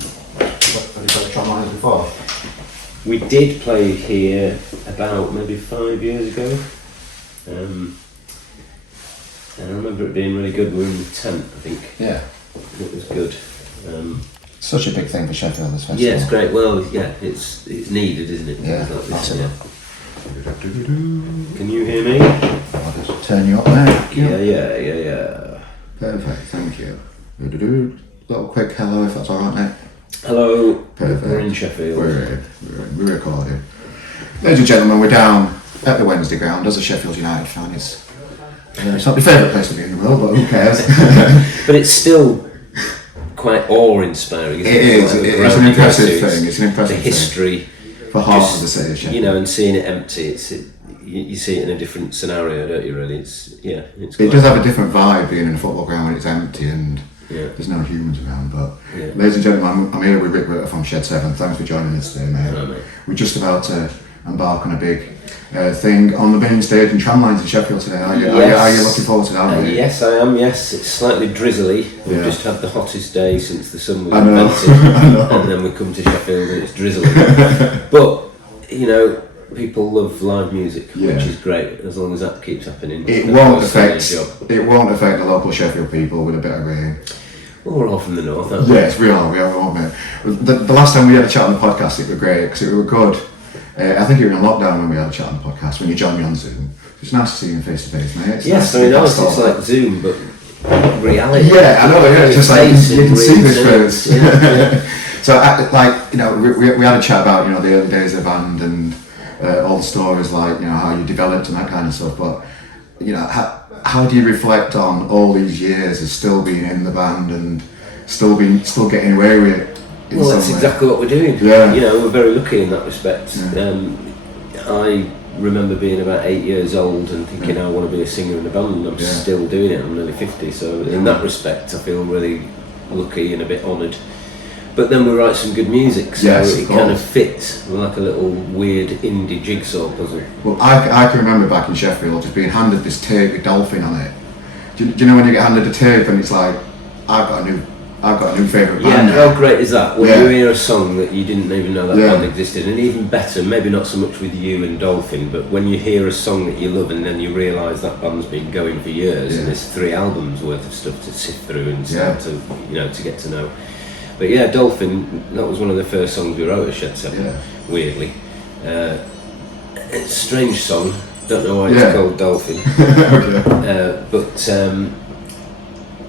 Have you played Tramlines before? We did play here about maybe 5 years ago. And I remember it being really good. We were in the tent, I think. Yeah. It was good. Such a big thing for Sheffield, this festival. Yeah, it's great. Well, yeah, it's needed, isn't it? Yeah, Like massive. yeah. Can you hear me? I'll just turn you up there. Yeah. Perfect, thank you. Little quick hello, if that's alright, mate. Hello. Perfect. We're in Sheffield. We're recording. Ladies and gentlemen, we're down at the Wednesday ground. As a Sheffield United fan, it's not my favourite place to be in the world, but who cares? But it's still quite awe-inspiring, isn't it? It is. It's an impressive thing. It's an impressive thing. The history. For half of the city of Sheffield. You know, and seeing it empty, you see it in a different scenario, don't you, really? It does have a different vibe being in a football ground when it's empty and yeah. there's no humans around. But yeah. ladies and gentlemen, I'm here with Rick Ritter from Shed 7. Thanks for joining us today, mate. Hello, mate. We're just about to embark on a big thing on the main stage in Tramlines in Sheffield today. Are you looking forward to that? Yes, I am. Yes, it's slightly drizzly. We've Yeah. just had the hottest day since the sun was I know. invented, and then we come to Sheffield and it's drizzling. But you know, people love live music, Yeah. which is great as long as that keeps happening. It won't affect the local Sheffield people with a bit of rain. Well, we're all from the north, aren't we? Yes, we are, won't we? The last time we had a chat on the podcast, it was great because it was good. I think you were in lockdown when we had a chat on the podcast, when you joined me on Zoom. It's nice to see you face to face, mate. Yes, I mean, it's like Zoom, but reality. Yeah, I know, yeah, it's just like you can see this face. Yeah. So, we had a chat about, the early days of the band and all the stories, like, how you developed and that kind of stuff, but, how do you reflect on all these years of still being in the band and still getting away with it? Well, that's exactly what we're doing. Yeah. We're very lucky in that respect. Yeah. I remember being about 8 years old and thinking I want to be a singer in a band, and I'm still doing it. I'm nearly 50, so in that respect I feel really lucky and a bit honoured. But then we write some good music, so it kind of fits like a little weird indie jigsaw puzzle. Well, I can remember back in Sheffield just being handed this tape with Dolphin on it. Do you know when you get handed a tape and it's like, I've got a new favourite band. Yeah, how great is that? When you hear a song that you didn't even know that band existed, and even better, maybe not so much with you and Dolphin, but when you hear a song that you love and then you realise that band's been going for years and there's 3 albums worth of stuff to sift through and start to, to get to know. But yeah, Dolphin, that was one of the first songs we wrote at Shed 7, weirdly. It's a strange song, don't know why it's called Dolphin.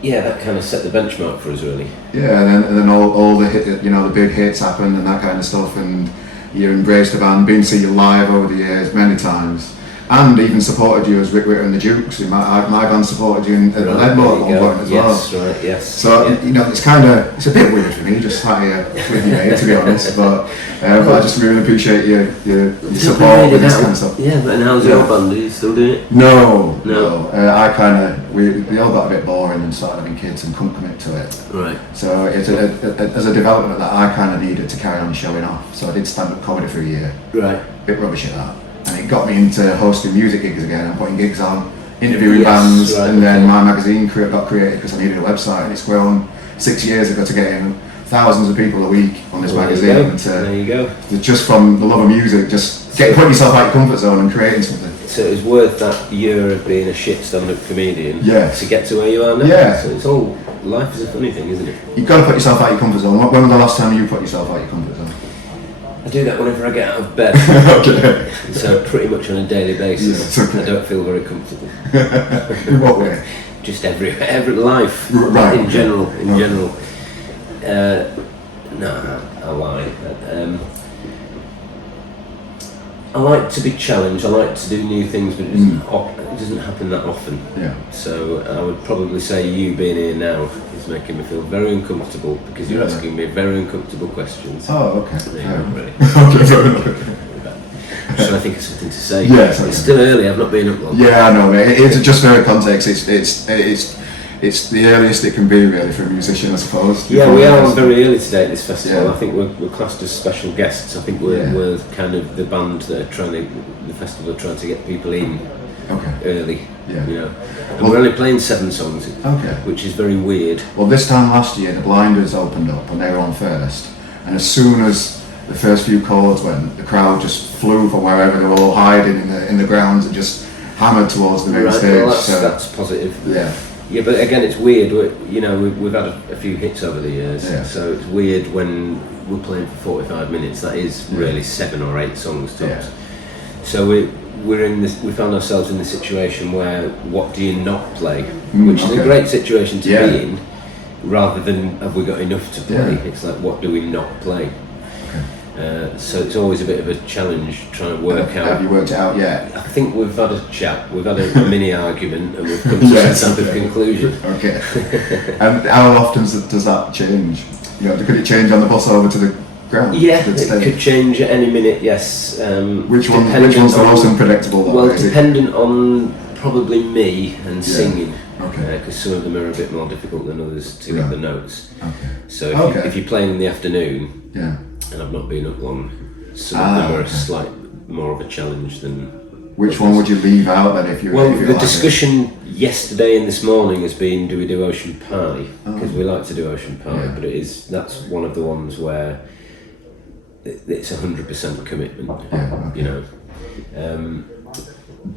That kind of set the benchmark for us, really. Yeah, and then all the hit, the big hits happened and that kind of stuff, and you embraced the band, been to see you live over the years many times, and even supported you as Rick Ritter and the Dukes. My band supported you at the Leadmore at one point as well. Yes, right, yes. So it's a bit weird for me just sat here with you, mate, to be honest. But I just really appreciate your support with this kind of stuff. Yeah, but how's your band? Are you still doing it? No. We all got a bit boring and started having kids and couldn't commit to it. Right. So it's as a development that I kind of needed to carry on showing off. So I did stand-up comedy for a year. Right. Bit rubbish at that. And it got me into hosting music gigs again and putting gigs on, interviewing bands, and then my magazine got created because I needed a website, and it's grown 6 years ago to getting thousands of people a week on this magazine. There you go. Just from the love of music, just putting yourself out your comfort zone and creating something. So it was worth that year of being a shit stand-up comedian to get to where you are now. Yeah. So it's all, life is a funny thing, isn't it? You've got to put yourself out your comfort zone. When was the last time you put yourself out your comfort zone? I do that whenever I get out of bed. Okay. So pretty much on a daily basis. Yeah, okay. I don't feel very comfortable. In what way? Just every life. Right. In general. No, I lie. I like to be challenged. I like to do new things, but it doesn't happen that often. Yeah. So I would probably say you being here now is making me feel very uncomfortable because you're asking me very uncomfortable questions. Oh, okay. Really. Okay, fair enough. So I think it's something to say. Yes, It's still early. I've not been up long. Yeah, I know. It's just for context. It's the earliest it can be really for a musician, I suppose. Yeah, we are very early today at this festival. Yeah. I think we're classed as special guests. I think we're kind of the band that are the festival are trying to get people in Okay. early. Yeah. You know, and we're only playing 7 songs, Okay. which is very weird. Well, this time last year, the Blinders opened up and they were on first. And as soon as the first few chords went, the crowd just flew from wherever they were all hiding in the grounds and just hammered towards the main Right, stage. well, So that's positive. yeah, Yeah, but again, it's weird. We've had a few hits over the years, Yeah. so it's weird when we're playing for 45 minutes. That is really 7 or 8 songs tops. Yeah. So we're in this. We found ourselves in this situation where what do you not play? Which is a okay. great situation to Yeah. be in, rather than have we got enough to play? Yeah. It's like what do we not play? So it's always a bit of a challenge trying to work out. Have you worked it out yet? I think we've had a chat, we've had a mini argument, and we've come to some sort of conclusion. Okay. And how often does that change? You know, could it change on the bus over to the ground? Yeah, to the it stage? could change at any minute. Yes. Which one's dependent the on- most unpredictable? Though, Well, is it? dependent on probably me and singing, Okay. because some of them are a bit more difficult than others to Yeah. get the notes. Okay. So Okay. if you're playing in the afternoon, Yeah. and I've not been up long, some of them are a okay. slight more of a challenge than. Which one would you leave out then if you? Well, if you the like discussion yesterday and this morning has been: do we do Ocean Pie? Because we like to do Ocean Pie, Yeah. but that's one of the ones where it's 100% commitment. Yeah, okay. You know,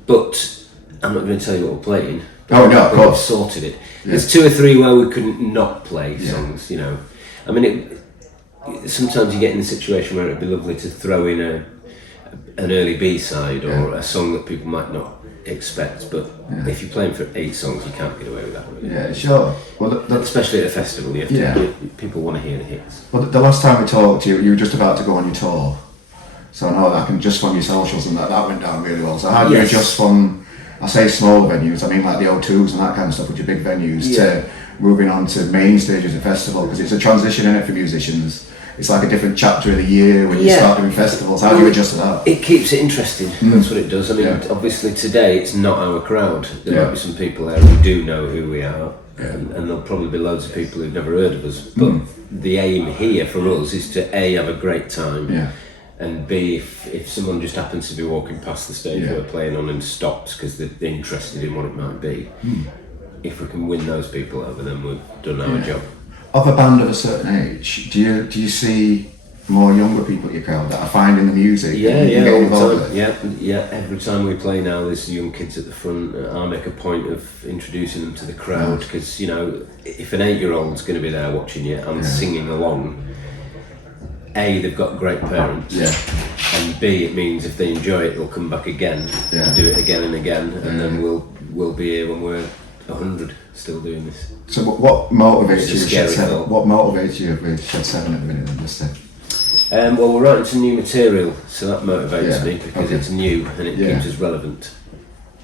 but I'm not going to tell you what we're playing. Oh, no, of We've course. sorted it. There's 2 or 3 where we couldn't not play Yeah. songs. You know, I mean, sometimes you get in the situation where it'd be lovely to throw in an early B-side or a song that people might not expect, but if you're playing for 8 songs, you can't get away with that. Really. Yeah, sure. Well, Especially at a festival, you have to, people want to hear the hits. well, the last time we talked, you were just about to go on your tour. So I know that just from your socials and that went down really well. So how do you adjust from, I say smaller venues, I mean like the O2s and that kind of stuff, which are big venues, to moving on to main stages of festival? Because it's a transition in it for musicians. It's like a different chapter of the year when you start doing festivals. How do you adjust to that? It keeps it interesting. That's what it does. I mean, obviously today it's not our crowd. There might be some people there who do know who we are, and there'll probably be loads of people who've never heard of us. But the aim here for us is to A, have a great time, and B, if someone just happens to be walking past the stage we're playing on and stops because they're interested in what it might be, if we can win those people over, then we've done our job. Of a band of a certain age, do you see more younger people at your crowd that are finding the music? Yeah, and yeah, getting all involved the with time. it? Yeah. Every time we play now, there's young kids at the front. I make a point of introducing them to the crowd because you know, if an 8-year-old's going to be there watching you and singing along, A, they've got great parents, and B, it means if they enjoy it, they'll come back again and do it again and again, and then we'll be here when we're 100 still doing this. So what motivates you? It's a With Shed scary 7? thought. What motivates you with Shed 7 at the minute? Then just say. Well, we're writing some new material, so that motivates Yeah, me because okay. it's new and it keeps us relevant.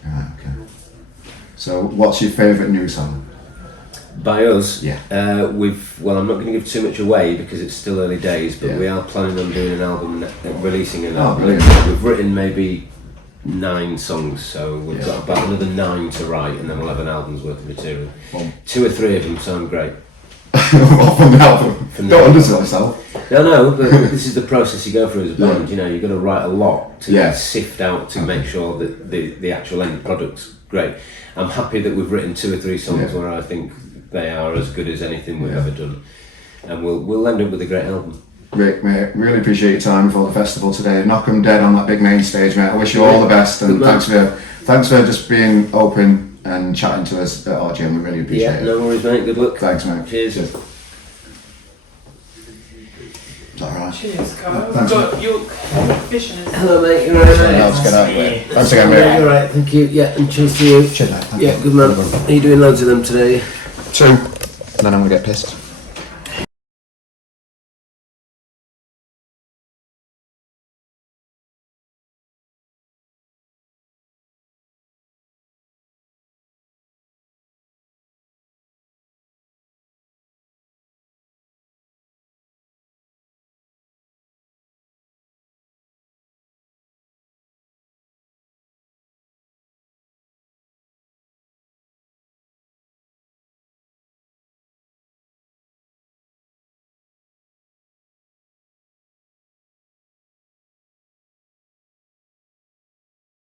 Ah, okay. So what's your favourite new song? By us, Yeah. I'm not going to give too much away because it's still early days, but we are planning on doing an album, releasing an album. brilliant. We've written maybe 9 songs, so we've got about another 9 to write, and then we'll have an album's worth of material. 2 or 3 of them sound great. What from the album? Don't undersell yourself. No, but this is the process you go through as a band. You know, you've got to write a lot to sift out to make sure that the actual end product's great. I'm happy that we've written 2 or 3 songs where I think they are as good as anything we've ever done, and we'll end up with a great album. Rick, mate, really appreciate your time for the festival today. Knock 'em dead on that big main stage, mate. I wish you all the best, and thanks for just being open and chatting to us at RGM. We really appreciate it. No worries, mate. Good luck. Thanks, mate. Cheers. Is that all right? Cheers, Carl. Thanks, We've got York fishing. Hello, mate. You're right, mate. Let's get out of it. Thanks again, mate. Yeah, you're right. Thank you. Yeah, and cheers to you. Cheers, mate. Thank Yeah, you. good man. Are you doing loads of them today? 2, and then I'm gonna get pissed.